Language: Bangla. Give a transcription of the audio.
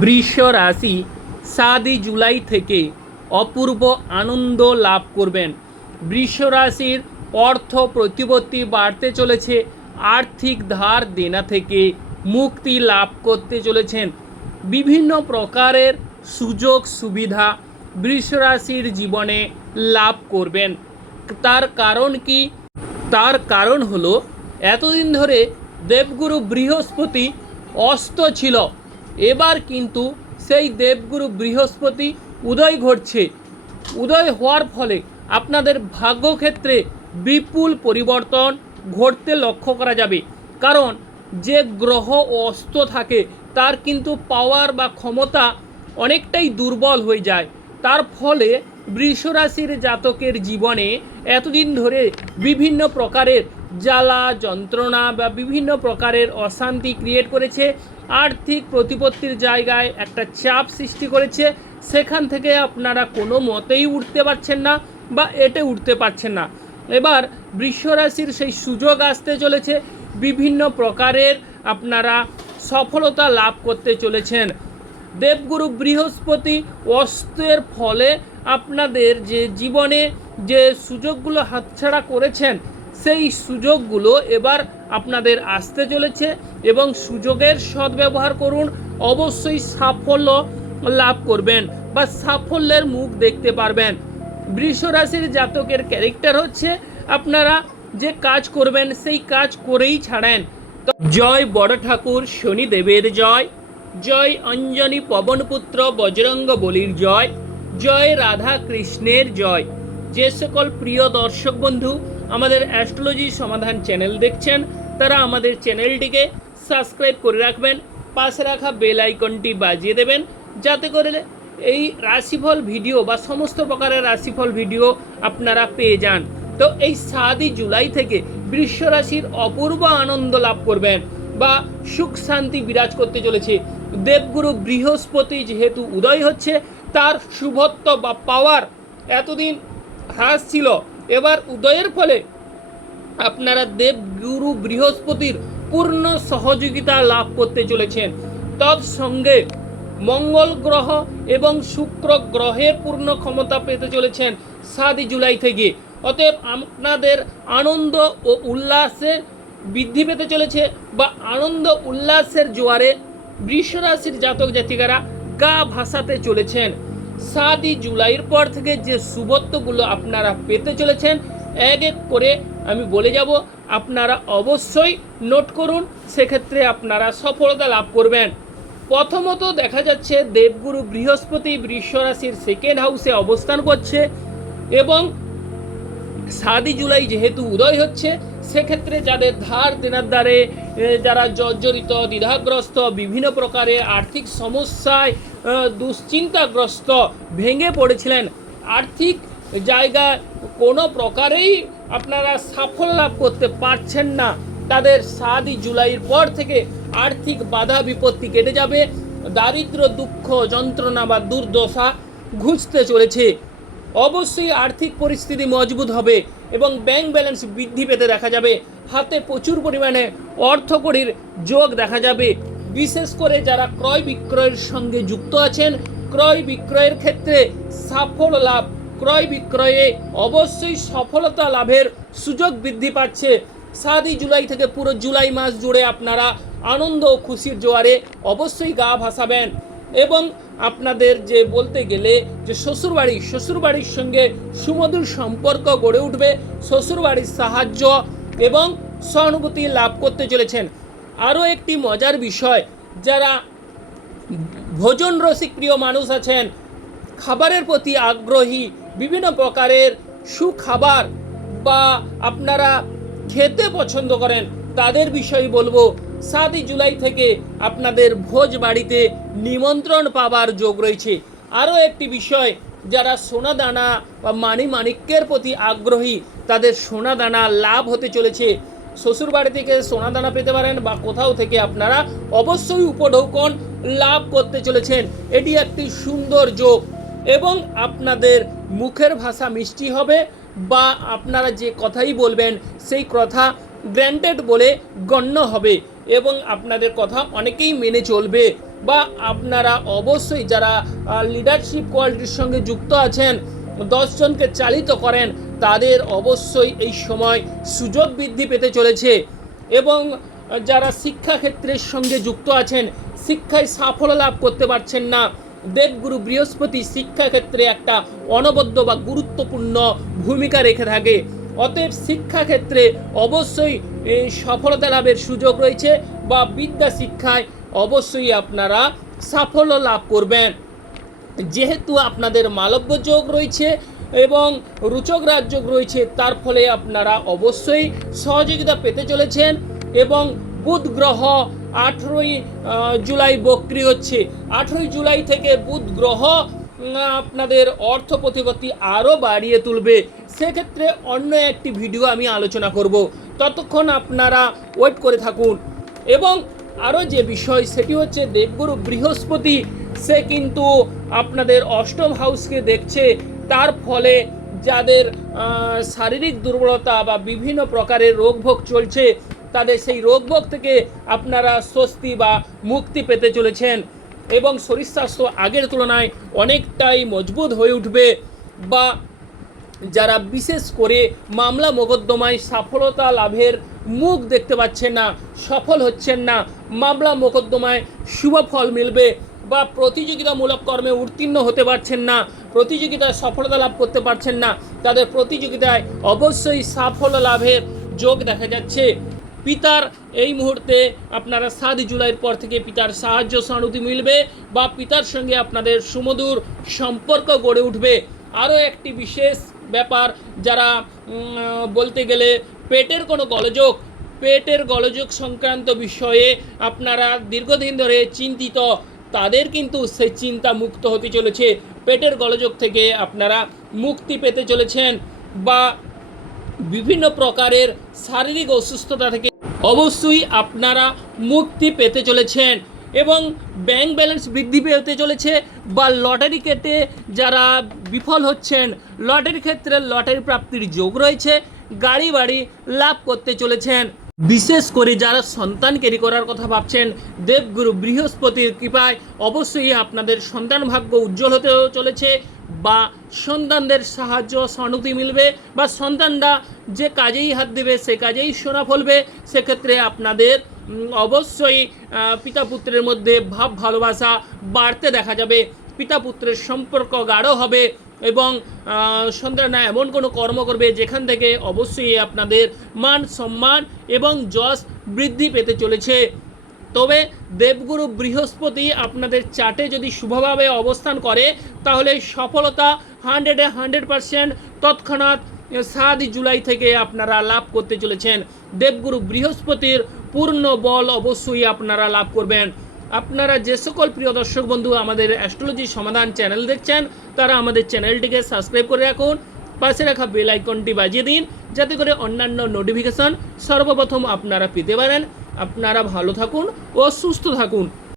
বৃষ রাশি সাতই জুলাই থেকে অপূর্ব আনন্দ লাভ করবেন। বৃষ রাশির অর্থ প্রতিপত্তি বাড়তে চলেছে, আর্থিক ধার দেনা থেকে মুক্তি লাভ করতে চলেছেন। বিভিন্ন প্রকারের সুযোগ সুবিধা বৃষ রাশির জীবনে লাভ করবেন। তার কারণ কি? তার কারণ হলো, এতদিন ধরে দেবগুরু বৃহস্পতি অস্ত ছিল এবার কিন্তু সেই দেবগুরু বৃহস্পতি উদয় ঘটছে। উদয় হওয়ার ফলে আপনাদের ভাগ্যক্ষেত্রে বিপুল পরিবর্তন ঘটতে লক্ষ্য করা যাবে। কারণ যে গ্রহ অস্ত থাকে, তার কিন্তু পাওয়ার বা ক্ষমতা অনেকটাই দুর্বল হয়ে যায়। তার ফলে বৃষরাশির জাতকের জীবনে এতদিন ধরে বিভিন্ন প্রকারের জ্বালা, যন্ত্রণা বা বিভিন্ন প্রকারের অশান্তি ক্রিয়েট করেছে। আর্থিক প্রতিপত্তির জায়গায় একটা চাপ সৃষ্টি করেছে। সেখান থেকে আপনারা কোনো মতেই উঠতে পারছেন না বা এটে উঠতে পারছেন না। এবার বৃষরাশির সেই সুযোগ আসতে চলেছে। বিভিন্ন প্রকারের আপনারা সফলতা লাভ করতে চলেছেন। দেবগুরু বৃহস্পতি অস্ত্রের ফলে আপনাদের যে জীবনে যে সুযোগগুলো হাতছাড়া করেছেন সেই সুযোগগুলো এবার আপনাদের আসতে চলেছে এবং সুযোগের সদ্ব্যবহার করুন, অবশ্যই সাফল্য লাভ করবেন বা সাফল্যের মুখ দেখতে পারবেন। বৃষ রাশির জাতকের ক্যারেক্টার হচ্ছে আপনারা যে কাজ করবেন সেই কাজ করেই ছাড়েন। জয় বড় ঠাকুর, শনিদেবের জয়। জয় অঞ্জনী পবনপুত্র, বজরঙ্গ বলির জয়। জয় রাধা কৃষ্ণের জয়। যে সকল প্রিয় দর্শক বন্ধু আমাদের অ্যাস্ট্রোলজি সমাধান চ্যানেল দেখছেন, তারা আমাদের চ্যানেলটিকে সাবস্ক্রাইব করে রাখবেন, পাশে রাখা বেল আইকনটি বাজিয়ে দেবেন, যাতে করে এই রাশিফল ভিডিও বা সমস্ত প্রকারের রাশিফল ভিডিও আপনারা পেয়ে যান। তো এই সাতই জুলাই থেকে বৃষ রাশির অপূর্ব আনন্দ লাভ করবেন বা সুখ শান্তি বিরাজ করতে চলেছে। দেবগুরু বৃহস্পতি যেহেতু উদয় হচ্ছে, তার শুভত্ব বা পাওয়ার এতদিন হ্রাস ছিল। এবার উদয়ের ফলে আপনারা দেবগুরু বৃহস্পতির পূর্ণ সহযোগিতা লাভ করতে চলেছেন। তৎসঙ্গে মঙ্গল গ্রহ এবং শুক্র গ্রহের পূর্ণ ক্ষমতা পেতে চলেছেন সাতই জুলাই থেকে। অতএব আপনাদের আনন্দ ও উল্লাসে বৃদ্ধি পেতে চলেছে বা আনন্দ উল্লাসের জোয়ারে বৃষরাশির জাতক জাতিকারা গা ভাসাতে চলেছেন। সাতই জুলাইয়ের পর থেকে যে শুভত্বগুলো আপনারা পেতে চলেছেন, এক এক করে আমি বলে যাব, আপনারা অবশ্যই নোট করুন, সেক্ষেত্রে আপনারা সফলতা লাভ করবেন। প্রথমত দেখা যাচ্ছে, দেবগুরু বৃহস্পতি বৃষ রাশির সেকেন্ড হাউসে অবস্থান করছে এবং সাতই জুলাই যেহেতু উদয় হচ্ছে, সেক্ষেত্রে যাদের ধার দেনার দ্বারে যারা জর্জরিত, দ্বিধাগ্রস্ত, বিভিন্ন প্রকারে আর্থিক সমস্যায় দুশ্চিন্তাগ্রস্ত, ভেঙে পড়েছিলেন। আর্থিক জায়গায় কোনো প্রকারেই আপনারা সাফল্য লাভ করতে পারছেন না। তাদের সাতই জুলাইয়ের পর থেকে আর্থিক বাধা, বিপত্তি কেটে যাবে। দারিদ্র, দুঃখ, যন্ত্রণা বা দুর্দশা ঘুচতে চলেছে। অবশ্যই আর্থিক পরিস্থিতি মজবুত হবে এবং ব্যাংক ব্যালেন্স বৃদ্ধি পেতে দেখা যাবে। হাতে প্রচুর পরিমাণে অর্থকড়ির যোগ দেখা যাবে। বিশেষ করে যারা ক্রয় বিক্রয়ের সঙ্গে যুক্ত আছেন, ক্রয় বিক্রয়ের ক্ষেত্রে সাফল্য লাভ, ক্রয় বিক্রয়ে অবশ্যই সফলতা লাভের সুযোগ বৃদ্ধি পাচ্ছে। সাতই জুলাই থেকে পুরো জুলাই মাস জুড়ে আপনারা আনন্দ ও খুশির জোয়ারে অবশ্যই গা ভাসাবেন। এবং আপনাদের যে বলতে গেলে যে শ্বশুরবাড়ি, শ্বশুরবাড়ির সঙ্গে সুমধুর সম্পর্ক গড়ে উঠবে। শ্বশুরবাড়ির সাহায্য এবং সহানুভূতি লাভ করতে চলেছেন। আরও একটি মজার বিষয়, যারা ভোজন রসিক প্রিয় মানুষ আছেন, খাবারের প্রতি আগ্রহী, বিভিন্ন প্রকারের সুখাবার বা আপনারা খেতে পছন্দ করেন, তাদের বিষয়ে বলব, সাতই জুলাই থেকে আপনাদের ভোজ বাড়িতে নিমন্ত্রণ পাবার যোগ রয়েছে। আরও একটি বিষয়, যারা সোনা দানা বা মানি মাণিক্যের প্রতি আগ্রহী, তাদের সোনা দানা লাভ হতে চলেছে। শ্বশুর বাড়ি থেকে সোনা দানা পেতে পারেন বা কোথাও থেকে আপনারা অবশ্যই উপঢৌকন লাভ করতে চলেছেন। এটি একটি সুন্দর যোগ এবং আপনাদের মুখের ভাষা মিষ্টি হবে বা আপনারা যে কথাই বলবেন সেই কথা গ্র্যান্টেড বলে গণ্য হবে এবং আপনাদের কথা অনেকেই মেনে চলবে বা আপনারা অবশ্যই যারা লিডারশিপ কোয়ালিটির সঙ্গে যুক্ত আছেন দশজনকে চালিত করেন, তাদের অবশ্যই এই সময় সুযোগ বৃদ্ধি পেতে চলেছে। এবং যারা শিক্ষাক্ষেত্রের সঙ্গে যুক্ত আছেন, শিক্ষায় সাফল্য লাভ করতে পারছেন না, দেবগুরু বৃহস্পতি শিক্ষাক্ষেত্রে একটা অনবদ্য বা গুরুত্বপূর্ণ ভূমিকা রেখে থাকে। অতএব শিক্ষাক্ষেত্রে অবশ্যই সফলতা লাভের সুযোগ রয়েছে বা বিদ্যা শিক্ষায় অবশ্যই আপনারা সাফল্য লাভ করবেন। যেহেতু আপনাদের মালব্য যোগ রয়েছে এবং রুচক রাজযোগ রয়েছে, তার ফলে আপনারা অবশ্যই সহযোগিতা পেতে চলেছেন এবং বুধ গ্রহ আঠেরোই জুলাই বক্রি হচ্ছে। আঠেরোই জুলাই থেকে বুধ গ্রহ আপনাদের অর্থ প্রতিপত্তি আরও বাড়িয়ে তুলবে। সেক্ষেত্রে অন্য একটি ভিডিও আমি আলোচনা করব। ততক্ষণ আপনারা ওয়েট করে থাকুন। এবং আরও যে বিষয়, সেটি হচ্ছে দেবগুরু বৃহস্পতি। সে কিন্তু আপনাদের অষ্টম হাউসকে দেখছে। তার ফলে যাদের শারীরিক দুর্বলতা বা বিভিন্ন প্রকারের রোগভোগ চলছে, তাদের সেই রোগভোগ থেকে আপনারা স্বস্তি বা মুক্তি পেতে চলেছেন। এবং শরীর স্বাস্থ্য আগের তুলনায় অনেকটাই মজবুত হয়ে উঠবে বা যারা বিশেষ করে মামলা মোকদ্দমায় সফলতা লাভের মুখ দেখতে পাচ্ছেন না, সফল হচ্ছেন না, মামলা মোকদ্দমায় শুভ ফল মিলবে। বা প্রতিযোগিতামূলক কর্মে উত্তীর্ণ হতে পারছেন না, প্রতিযোগিতায় সফলতা লাভ করতে পারছেন না, তাদের প্রতিযোগিতায় অবশ্যই সাফল্য লাভের যোগ দেখা যাচ্ছে। পিতার এই মুহূর্তে আপনারা সাত জুলাইয়ের পর থেকে পিতার সাহায্য সহানুভূতি মিলবে বা পিতার সঙ্গে আপনাদের সুমধুর সম্পর্ক গড়ে উঠবে। আরও একটি বিশেষ ব্যাপার যারা বলতে গেলে পেটের কোনো গলযোগ, পেটের গলযোগ সংক্রান্ত বিষয়ে আপনারা দীর্ঘদিন ধরে চিন্তিত তাদের কিন্তু সেই চিন্তা মুক্ত হতে চলেছে। পেটের গলযোগ থেকে আপনারা মুক্তি পেতে চলেছেন বা বিভিন্ন প্রকারের শারীরিক অসুস্থতা থেকে অবশ্যই আপনারা মুক্তি পেতে চলেছেন এবং ব্যাংক ব্যালেন্স বৃদ্ধি পেতে চলেছে বা লটারি কেটে যারা বিফল হচ্ছেন, লটারির ক্ষেত্রে লটারি প্রাপ্তির যোগ রয়েছে, গাড়ি বাড়ি লাভ করতে চলেছেন। বিশেষ করে যারা সন্তান ক্যারি করার কথা ভাবছেন, দেবগুরু বৃহস্পতির কৃপায় অবশ্যই আপনাদের সন্তান ভাগ্য উজ্জ্বল হতে চলেছে বা সন্তানদের সাহায্য সহানুভূতি মিলবে বা সন্তানরা যে কাজেই হাত দেবে, সে কাজেই সোনা ফলবে, সেক্ষেত্রে আপনাদের অবশ্যই পিতা পুত্রের মধ্যে ভাব ভালোবাসা বাড়তে দেখা যাবে। পিতা পুত্রের সম্পর্ক গাঢ় হবে। এবং সন্তানরা এমন কোনো কর্ম করবে যেখান থেকে অবশ্যই আপনাদের মান সম্মান এবং যশ বৃদ্ধি পেতে চলেছে। তবে দেবগুরু বৃহস্পতি আপনাদের চার্টে যদি শুভভাবে অবস্থান করে, তাহলে সফলতা হান্ড্রেডে হান্ড্রেড পারসেন্ট তৎক্ষণাৎ সাত জুলাই থেকে আপনারা লাভ করতে চলেছেন। দেবগুরু বৃহস্পতির পূর্ণ বল অবশ্যই আপনারা লাভ করবেন। আপনারা যে সকল প্রিয় দর্শক বন্ধু আমাদের অ্যাস্ট্রোলজি সমাধান চ্যানেল দেখছেন, তারা আমাদের চ্যানেলটিকে সাবস্ক্রাইব করে রাখুন, পাশে রাখা বেল আইকনটি বাজিয়ে দিন, যাতে করে অন্যান্য নোটিফিকেশন সর্বপ্রথম আপনারা পেতে পারেন। আপনারা ভালো থাকুন ও সুস্থ থাকুন।